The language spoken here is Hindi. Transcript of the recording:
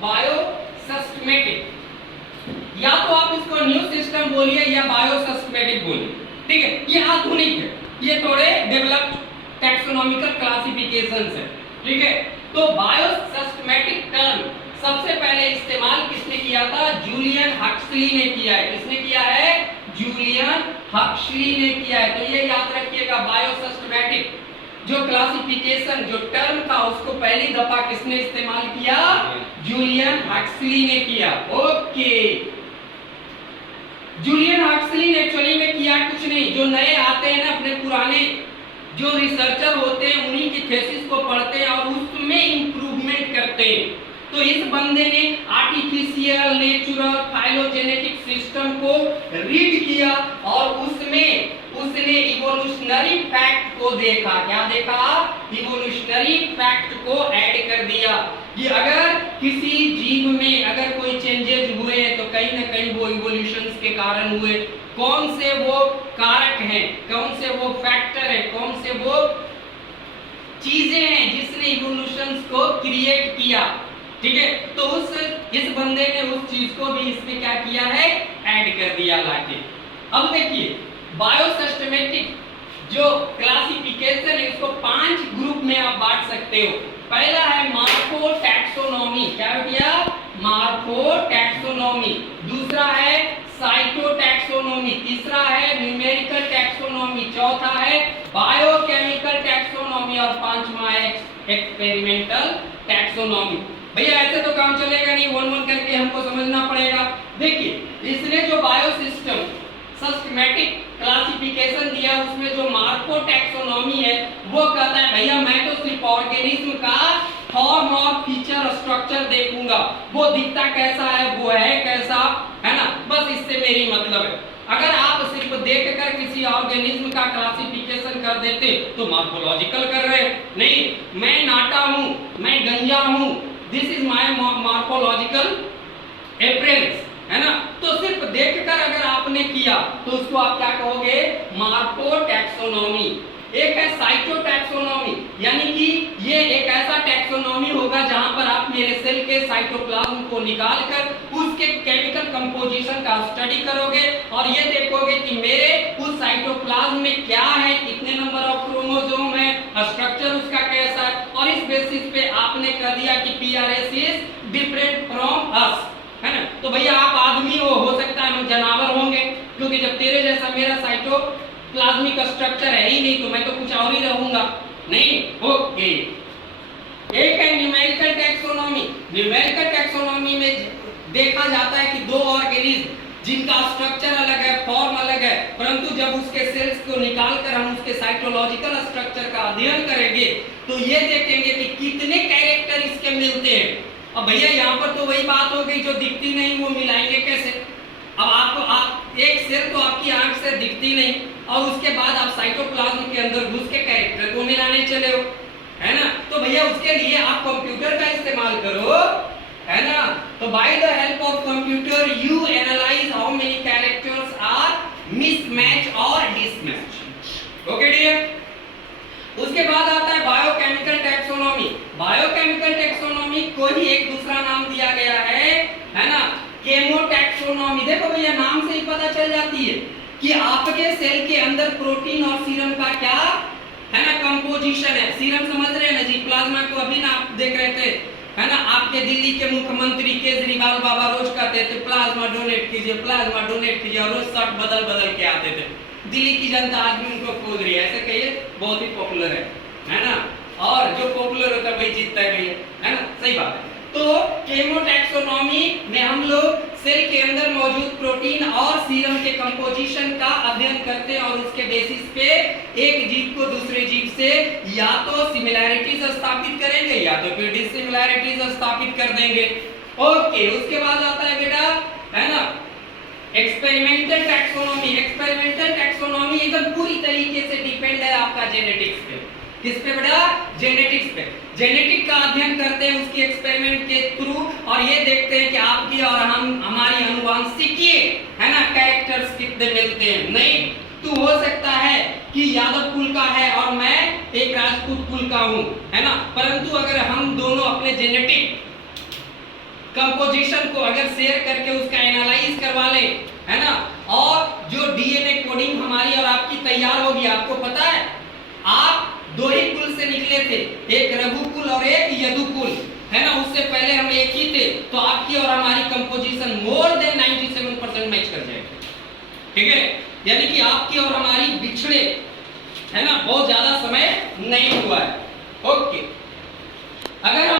बायोसिस्टेमेटिक, या तो आप इसको न्यू सिस्टम बोलिए या बायोसिस्टेमेटिक बोलिए, ठीक है। ये आधुनिक है, ये थोड़े डेवलप्ड टैक्सोनॉमिकल क्लासिफिकेशंस है, ठीक है। तो बायोसिस्टेमेटिक टर्म सबसे पहले इस्तेमाल किसने किया था? जूलियन हक्सली ने किया है। किसने किया है? जूलियन हक्सली ने किया है। तो ये याद रखिएगा, बायोसिस्टेमेटिक जो क्लासिफिकेशन जो टर्म था उसको पहली दफा किसने इस्तेमाल किया? जूलियन हक्सली ने किया। ओके, जूलियन हक्सली ने एक्चुअली में किया कुछ नहीं, जो नए आते हैं ना, अपने पुराने जो रिसर्चर होते हैं उन्हीं की थीसिस को पढ़ते हैं और उसमें इंप्रूवमेंट करते हैं। तो इस बंदे ने आर्टिफिशियल, नेचुरल, फाइलोजेनेटिक सिस्टम को रीड किया और उसमें उसने इवोल्यूशनरी फैक्ट को देखा। क्या देखा? इवोल्यूशनरी फैक्ट को ऐड कर दिया कि अगर किसी जीव में अगर कोई चेंजेस हुए तो कहीं ना कहीं वो इवोल्यूशंस के कारण हुए। कौन से वो कारक हैं, कौन से वो फैक्टर हैं, कौन से वो चीजें हैं जिसने इवोल्यूशंस को क्रिएट किया, ठीक है। तो इस बंदे ने उस चीज को भी इसमें क्या किया है? ऐड कर दिया लाके। अब देखिए, बायोसिस्टेमेटिक जो क्लासिफिकेशन है इसको 5 ग्रुप में आप बांट सकते हो। पहला है मार्को टैक्सोनॉमी। क्या किया? Marco taxonomy. दूसरा है साइटो टैक्सोनॉमी। तीसरा है न्यूमेरिकल टैक्सोनॉमी। चौथा है बायोकेमिकल टैक्सोनॉमी और पांचवा है एक्सपेरिमेंटल टैक्सोनॉमी। भैया ऐसे तो काम चलेगा नहीं, वन वन करके हमको समझना पड़ेगा। देखिए, इसने जो बायोसिस्टम सिस्टेमैटिक क्लासिफिकेशन दिया उसमें जो मार्को टैक्सोनॉमी है वो कहता है भैया मैं तो सिर्फ ऑर्गेनिज्म का फॉर्म और फीचर स्ट्रक्चर देखूंगा, वो दिखता कैसा है, वो है कैसा, है ना, बस इससे मेरी मतलब है। अगर आप सिर्फ देखकर किसी ऑर्गेनिज्म का क्लासिफिकेशन कर देते तो मार्कोलॉजिकल कर रहे, नहीं, मैं नाटा हूं, मैं गंजा हूं, दिस इज माय मार्कोलॉजिकल एप्रेंस, है ना। तो सिर्फ देखकर अगर आपने किया तो उसको आप क्या कहोगे? Marco taxonomy. एक है साइटो टैक्सोनॉमी, यानी कि ये एक ऐसा टैक्सोनॉमी होगा जहां पर आप मेरे सेल के साइटोप्लाज्म को निकालकर उसके केमिकल कंपोजिशन का स्टडी करोगे और ये देखोगे कि मेरे उस साइटोप्लाज्म में क्या है, कितने नंबर ऑफ क्रोमोसोम है, स्ट्रक्चर उसका कैसा है, और इस बेसिस पे आपने कह दिया कि PRS is different from us, है ना। तो भैया आप आदमी हो सकता है हम जानवर होंगे, क्योंकि जब तेरे जैसा मेरा साइटोप्लाज्मिक स्ट्रक्चर है ही नहीं तो मैं तो कुछ और ही रहूंगा, नहीं। ओके, एक है न्यूमेरिकल टैक्सोनॉमी। न्यूमेरिकल टैक्सोनॉमी में देखा जाता है कि दो ऑर्गेनिज्म जिनका स्ट्रक्चर अलग है, फॉर्म अलग है, परंतु जब उसके सेल्स को निकालकर हम उसके साइटोलॉजिकल स्ट्रक्चर का अध्ययन करेंगे तो ये देखेंगे कि कितने कैरेक्टर इसके मिलते हैं। अब भैया यहाँ पर तो वही बात हो गई, जो दिखती नहीं वो मिलाएंगे कैसे? अब आप एक सेल तो आपकी आंख से दिखती नहीं और उसके बाद आप साइटोप्लाज्म के अंदर घुस के कैरेक्टर को मिलाने चले हो, है ना। तो भैया उसके लिए आप कंप्यूटर का इस्तेमाल करो, है ना। तो by the help of computer you analyse how many characters are mismatch और डिसमैच। ओके डियर, उसके बाद आता है बायोकेमिकल टैक्सोनॉमी। बायोकेमिकल टैक्सोनॉमी को ही एक दूसरा नाम दिया गया है ना, केमोटैक्सोनॉमी। देखो भैया नाम से ही पता चल जाती है कि आपके सेल के अंदर प्रोटीन और सीरम का क्या है ना कंपोजिशन है। सीरम समझ रहे हैं ना जी, प्लाज्मा को अभी ना आप देख रहे थे, है ना। आपके दिल्ली के मुख्यमंत्री केजरीवाल बाबा रोज कहते थे प्लाज्मा डोनेट कीजिए, प्लाज्मा डोनेट कीजिए, और रोज शर्ट बदल बदल के आते थे। दिल्ली की जनता आज भी उनको खोज रही है, ऐसे कहिए, बहुत ही पॉपुलर है ना। और जो पॉपुलर होता है वही जीतता है भैया, है ना, सही बात है। तो केमोटैक्सोनॉमी में हम लोग सेल के अंदर मौजूद प्रोटीन और सीरम के कंपोजिशन का अध्ययन करते हैं और उसके बेसिस पे एक जीव को दूसरे जीव से या तो सिमिलैरिटीज स्थापित करेंगे या तो फिर डिसिमिलैरिटीज स्थापित कर देंगे। ओके, उसके बाद आता है बेटा, है ना, एक्सपेरिमेंटल टैक्सोनॉमी। एक्सपेरिमेंटल टैक्सोनॉमी एकदम पूरी तरीके से डिपेंड है आपका जेनेटिक्स पे। किस पे बेटा? जेनेटिक्स पे। जेनेटिक का अध्ययन करते हैं उसकी एक्सपेरिमेंट के थ्रू और ये देखते हैं कि आपकी और हमारी अनुवांशिकीय, है ना, कैरेक्टर्स कितने मिलते हैं। नहीं तो हो सकता है कि यादव कुल का है और मैं एक राजपूत कुल का हूं, है ना, परंतु अगर हम दोनों अपने जेनेटिक कंपोजिशन को अगर शेयर करके उसका एनालाइज करवा ले, है ना, और जो डीएनए कोडिंग हमारी और आपकी तैयार होगी। आपको पता है आप दो ही कुल से निकले थे, एक रघुकुल और एक यदुकुल, है ना, उससे पहले हम एक ही थे। तो आपकी और हमारी कंपोजिशन मोर देन 97% मैच कर जाएगी, ठीक है। यानी कि आपकी और हमारी बिछड़े, है ना, बहुत ज्यादा समय नहीं हुआ है। ओके, अगर